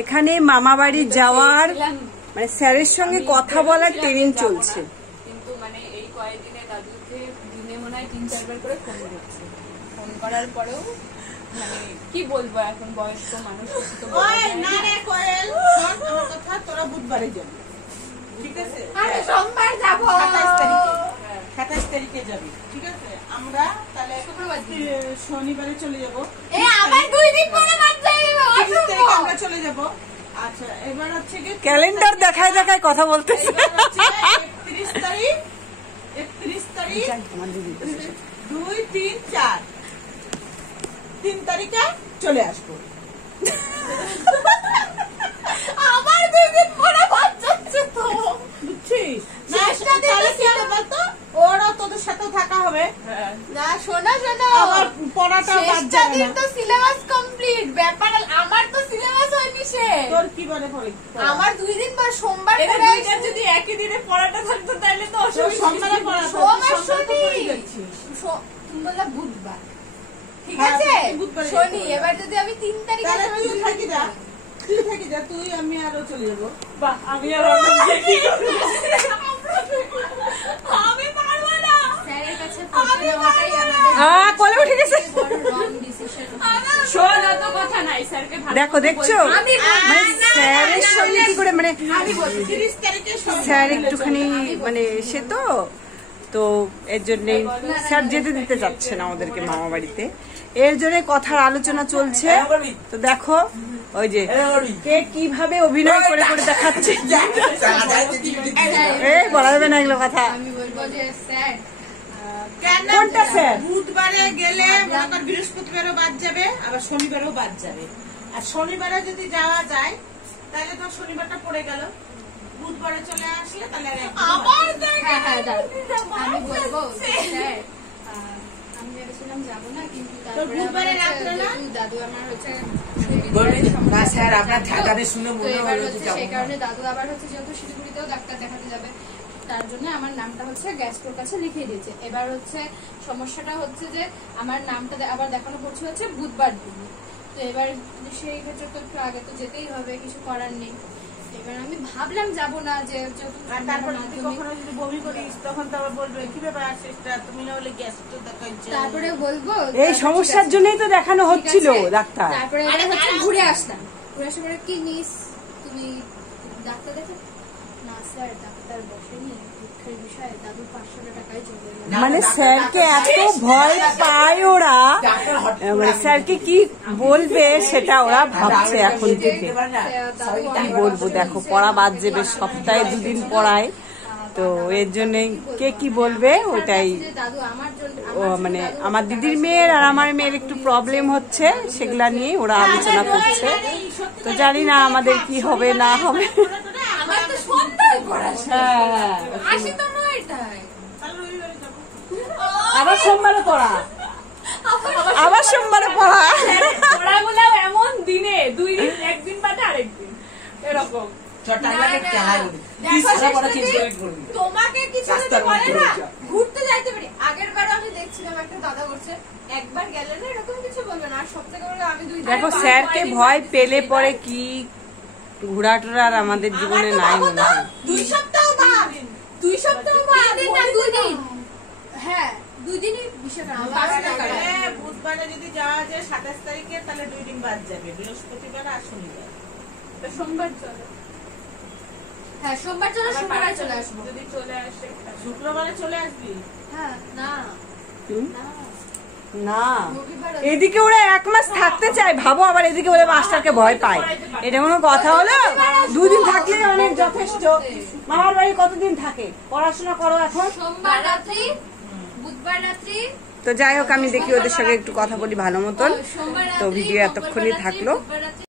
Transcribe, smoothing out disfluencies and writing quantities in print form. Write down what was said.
এখানে মামা বাড়ি যাওয়ার মানে স্যারের সঙ্গে কথা বলার ট্রেনিং চলছে, কিন্তু মানে এই কয়েকদিনে দাদুকে দিনে মনে হয় 3-4 বার করে ফোন করছে। ফোন করার পরেও মানে কি বলবো, এখন বয়স্ক মানুষ তো না রে কোয়েল, আমার কথা তোরা বুধবারে যাবি, ঠিক আছে? আরে সোমবার যাব, 27 তারিখে যাবি, ঠিক আছে? আমরা তাহলে শনিবারে চলে যাব। আবার 2 দিন পরে বাদ যাইবো, 30 তারিখে আমরা চলে যাব। আচ্ছা, এবার হচ্ছে কি ক্যালেন্ডার দেখায় দেখায় কথা বলতেছে। 31 তারিখ 2, 3, 4 3 তারিখে চলে আসবো। আবার 2 দিন পরে বাদ যাচ্ছে তো, বুঝছিস? তাহলে কি বলতো, ওরা তোদের সাথেও থাকা হবে না। শোনো আবার পড়াটা বাদ যাবে না। তো সিলেবাস কমপ্লিট, ব্যাপার আমার তো সিলেবাস হয়নি সে। তোর কি বারে পড়ে? আমার 2 দিন পর সোমবার পড়ে আসছে। যদি একই দিনে পড়াটা থাকতো তাহলে তো সোমবারে পড়া তুমি বললা বুধবার, ঠিক আছে? শনি, এবার যদি আমি 3 তারিখে তুই থাকি যা, তুই আমি আরো চলে যাবো। আমি আর আমি পারবো না, স্যারের কাছে পৌঁছে দেওয়াটাই আমাদের কোলে উঠে গেছে। রং ডিসিশন। শোন, অত কথা নাই, স্যারকে ভালো দেখো দেখছো মানে স্যারের সঙ্গে কি করে মানে আমি বলছি 30 তারিখে স্যার একটুখানি মানে এসে তো এর জন্য স্যার যেতে দিতে চাচ্ছে না আমাদেরকে মামা বাড়িতে, এর জন্য কথার আলোচনা চলছে। তো দেখো ওই যে কে কিভাবে অভিনয় করে করে দেখাচ্ছে, বলা যাবে না এগুলো কথা। আমি বলবো যে স্যার কোনটা স্যার? বুধবারে গেলে বৃহস্পতিবারও বাদ যাবে, আবার শনিবারও বাদ যাবে। আর শনিবারে যদি যাওয়া যায় তাহলে তো শনিবারটা পড়ে গেল, বুধবারে চলে আসলে তাহলে আমি বলবো স্যার আমি ভেবেছিলাম যাবো না, কিন্তু বুধবারে রাত্রে না দাদু আমার হচ্ছে স্যার আপনার ঢাকাতে শুনে মনে হলো যে সেই কারণে দাদু আবার হচ্ছে যেহেতু শিলিগুড়িতেও ডাক্তার দেখাতে যাবে, তার জন্য আমার নামটা হচ্ছে গ্যাস্ট্রোর কাছে লিখিয়ে দিয়েছে। এবার হচ্ছে সমস্যাটা হচ্ছে যে আমার নামটা আবার দেখানো পড়ছে হচ্ছে বুধবার দিন, তো এবার সেই ক্ষেত্রে তো একটু আগে তো যেতেই হবে, কিছু করার নেই। এবার আমি ভাবলাম যাবো না, যে তারপর যদি কখনো যদি বমি করিস তখন তো আবার বলবে কি ব্যাপার সিস্টার তুমি না হলে গ্যাস্ট্রো দেখাচ্ছো, তারপরে বলবো এই সমস্যার জন্যই তো দেখানো হচ্ছিল ডাক্তার। তারপরে হচ্ছে ঘুরে আসলাম, ঘুরে আসার পরে কি মিস তুমি ডাক্তার দেখো না? স্যার ডাক্তার বসেনি, দুঃখের বিষয় দাদু 500 টাকায় চলে গেল। মানে স্যারকে এত ভয় পায় ওরা, মানে স্যারকে কি বলবে সেটা ওরা ভাবছে এখন থেকে। কি বলবো, দেখো পড়া বাদ যাবে, সপ্তাহে 2 দিন পড়ায়, তো এর জন্য কে কি বলবে ওটাই। মানে আমার দিদির মেয়ের আর আমার মেয়ের একটু প্রবলেম হচ্ছে, সেগুলা নিয়ে ওরা আলোচনা করছে। তো জানি না আমাদের কি হবে না হবে। আবার সোমবারে পড়া, আবার সোমবারে পড়া, পড়াগুলো এমন দিনে 2 দিন, একদিন বাদে আরেকদিন এরকম। তোমাকে কিছু যদি বলে না ঘুরতে যাইতে পারি, আগের বার আমি দেখছিলাম একটা দাদা করছে, একবার গেলে না এরকম কিছু বলবে না। আর সবথেকে বড় আমি 2 দেখো স্যারকে ভয় পেলে পরে কি ঘোরা টোরা আর আমাদের জীবনে নাই মনে হয়। 2 সপ্তাহ বাদ, 2 সপ্তাহ বাদ, 2 দিন, হ্যাঁ 2 দিনই বিষয়টা। বুধবারে যদি যাওয়া যায় 27 তারিখে তাহলে 2 দিন বাদ যাবে, বৃহস্পতিবার আর শনিবার। সোমবার চলো, হ্যাঁ সোমবার চলো, শুক্রবার চলে আসবো। যদি চলে আসে শুক্রবারে চলে আসবি? হ্যাঁ না না, এদিকে ওরা 1 মাস থাকতে চায় ভাবো, আবার এদিকে বলে মাস্টারকে ভয় পায়। এটা কোনো কথা হলো? 2 দিন থাকলে অনেক যথেষ্ট। মামার বাড়ি কতদিন থাকে? পড়াশোনা করো এখন। সোমবার রাত্রি, বুধবার রাত্রি। তো যাই হোক, আমি দেখি ওদের সঙ্গে একটু কথা বলি ভালো মতন। তো ভিডিও এতক্ষণই থাকলো।